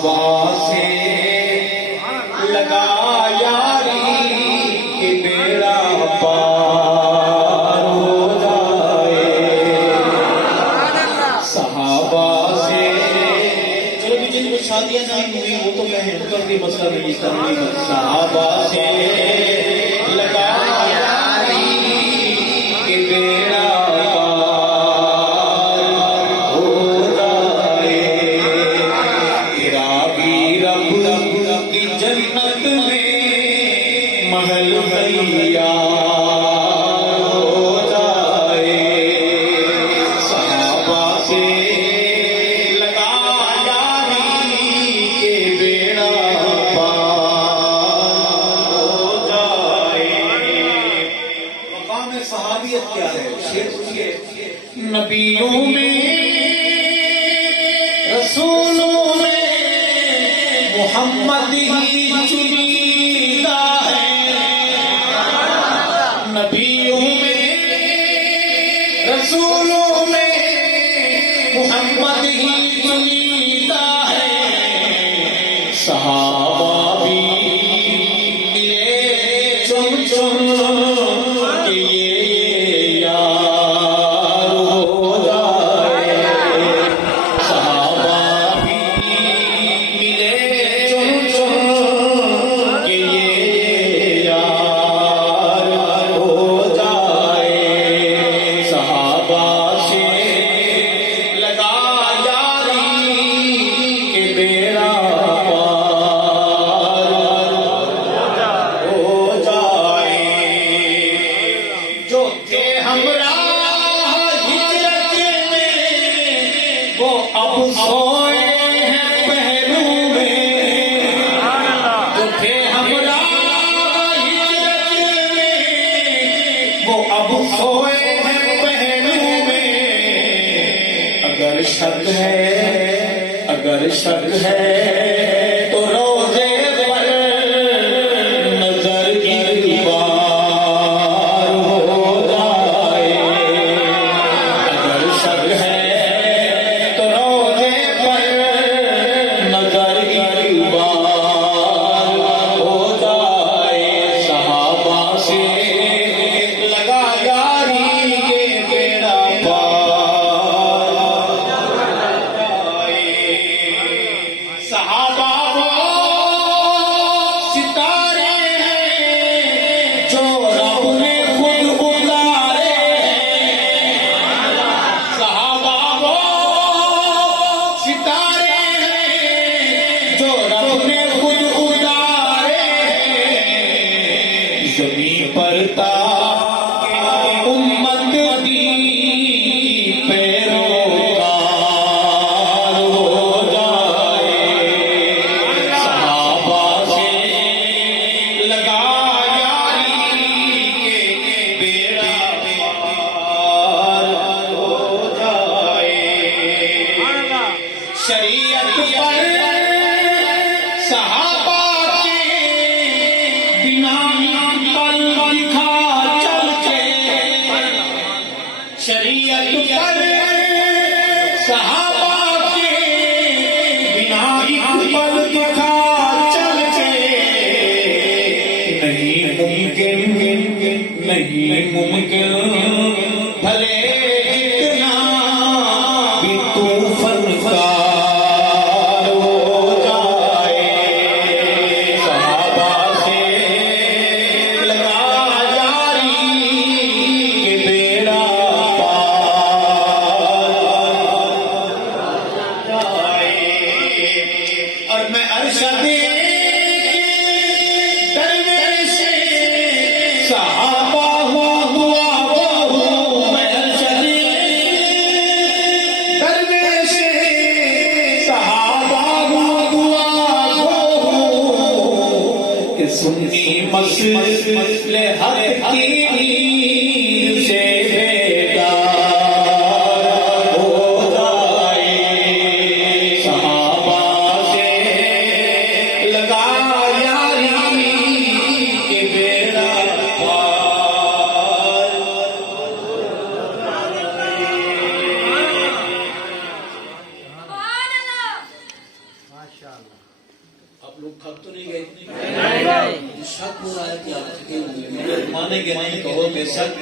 सहाबा से लगा यारी कि बेड़ा पार हो जाए। सहाबा से चलो भी जिनको शादियां नहीं हुई वो तो कहें कर दी मसला नहीं करनी। सहाबा से लगा यारी कि बेड़ा जन्नत में महल तैयार हो जाए। सहाबा से लगा यारी के बेड़ा पार हो जाए। मकाम सहाबियत क्या है? शेर सुनिए। नबियों में रसूलों में मोहम्मद ही चुनीदा है। नबियों में रसूलों में मोहम्मद ही चुनीदा है। सहाबा भी मिले चुन चुन के ये यार हो जाए। सहाबा भी मिले कि ये यार हो जाए। सहाबा से लगा यारी कि बेड़ा पार हो जाए। जो थे हमरा हिजरत में वो अब सोए हैं पहलू में। जो थे हमरा हिजरत में वो अब सोए हैं पहलू में। अगर शक है तो रोजे पर नजर गिरबार हो जाए। अगर शक है तो रोजे पर नजर गिरबार हो जाए। सहाबा से लगा यारी के बेड़ा पार हो जाए। सहाबा वो सितारे हैं जो रब ने खुद उतारे हैं। सहाबा वो सितारे हैं जो रब ने खुद उतारे हैं। ज़मीं पर उम्मत दी पैरोकार हो जाए। सहाबा से लगा यारी के बेड़ा पार हो जाए। शरीयत पर सहाबा के बिना कल लिखा चल के। शरीयत पर सहाबा के बिना पल लिखा चल के। नहीं मुमकिन भले जितना भी तू फनकार हो जाए। सहाबा से लगा यारी के बेड़ा पार हो जाए। और मैं अरशद दरवेश सहाबा हुआ मैं अरशद दरवेश सहाबा हुआ कि सुन्नी मसले हक की नींद से बेदार हो जाए। सहाबा से लगा यारी के बेड़ा पार हो जाए। आप लोग थक तो नहीं गए? नहीं। शक हो रहा है कि आप थके हुए हैं। मानेंगे नहीं, कहो बेशक।